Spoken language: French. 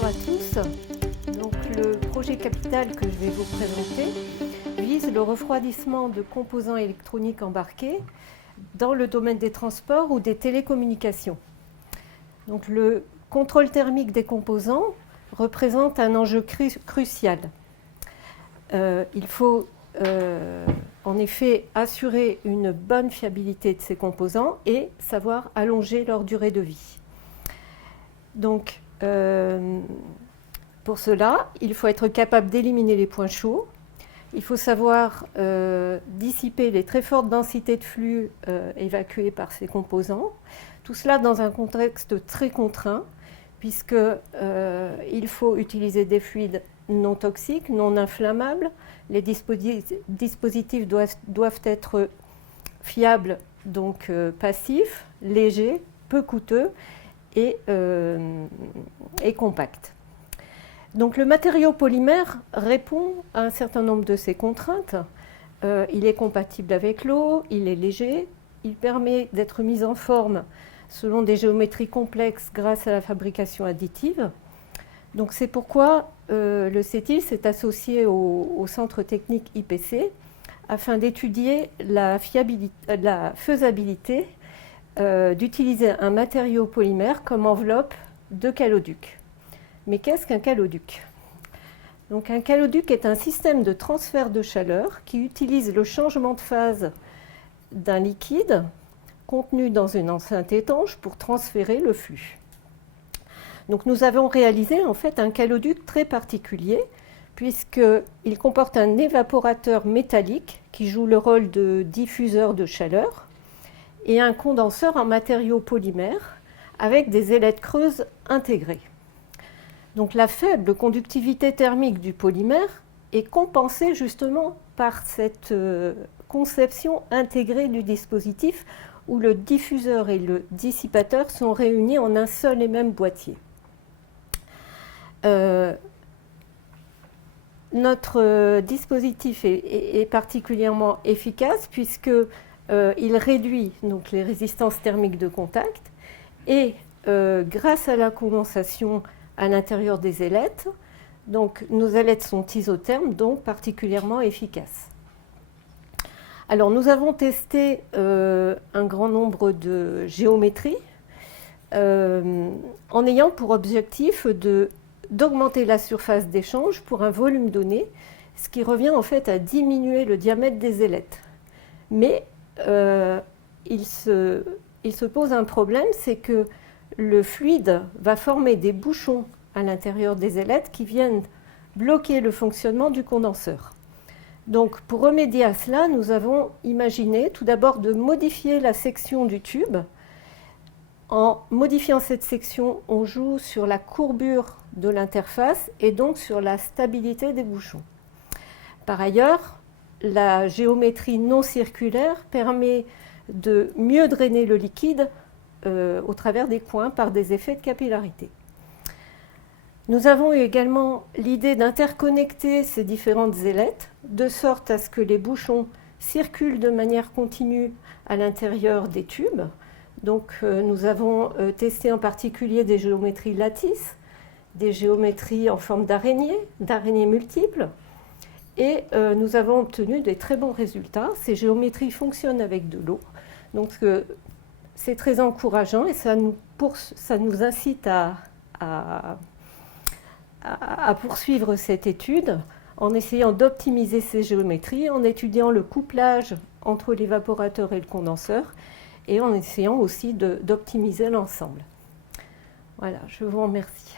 Bonjour à tous. Donc, le projet Capital que je vais vous présenter vise le refroidissement de composants électroniques embarqués dans le domaine des transports ou des télécommunications. Donc, le contrôle thermique des composants représente un enjeu crucial. Il faut en effet assurer une bonne fiabilité de ces composants et savoir allonger leur durée de vie. Donc, pour cela, il faut être capable d'éliminer les points chauds. Il faut savoir dissiper les très fortes densités de flux évacuées par ces composants. Tout cela dans un contexte très contraint, puisqu'il faut utiliser des fluides non toxiques, non inflammables. Les dispositifs doivent être fiables, donc passifs, légers, peu coûteux et compacts. Donc le matériau polymère répond à un certain nombre de ces contraintes. Il est compatible avec l'eau, il est léger, il permet d'être mis en forme selon des géométries complexes grâce à la fabrication additive. Donc c'est pourquoi le CETIL s'est associé au Centre technique IPC afin d'étudier la faisabilité d'utiliser un matériau polymère comme enveloppe de caloduc. Mais qu'est-ce qu'un caloduc ? Donc un caloduc est un système de transfert de chaleur qui utilise le changement de phase d'un liquide contenu dans une enceinte étanche pour transférer le flux. Donc nous avons réalisé en fait un caloduc très particulier puisqu'il comporte un évaporateur métallique qui joue le rôle de diffuseur de chaleur et un condenseur en matériau polymère avec des ailettes creuses intégrées. Donc la faible conductivité thermique du polymère est compensée justement par cette conception intégrée du dispositif où le diffuseur et le dissipateur sont réunis en un seul et même boîtier. Notre dispositif est particulièrement efficace puisqu'il réduit donc, les résistances thermiques de contact et grâce à la condensation à l'intérieur des ailettes, donc nos ailettes sont isothermes, donc particulièrement efficaces. Alors nous avons testé un grand nombre de géométries en ayant pour objectif d'augmenter la surface d'échange pour un volume donné, ce qui revient en fait à diminuer le diamètre des ailettes. Mais il se pose un problème, c'est que le fluide va former des bouchons à l'intérieur des ailettes qui viennent bloquer le fonctionnement du condenseur. Donc pour remédier à cela, nous avons imaginé tout d'abord de modifier la section du tube. En modifiant cette section, on joue sur la courbure de l'interface et donc sur la stabilité des bouchons. Par ailleurs, la géométrie non circulaire permet de mieux drainer le liquide au travers des coins par des effets de capillarité. Nous avons eu également l'idée d'interconnecter ces différentes ailettes de sorte à ce que les bouchons circulent de manière continue à l'intérieur des tubes. Donc nous avons testé en particulier des géométries lattices, des géométries en forme d'araignées multiples, et nous avons obtenu des très bons résultats. Ces géométries fonctionnent avec de l'eau, donc c'est très encourageant et ça nous incite à poursuivre cette étude en essayant d'optimiser ces géométries, en étudiant le couplage entre l'évaporateur et le condenseur, et en essayant aussi d'optimiser l'ensemble. Voilà, je vous remercie.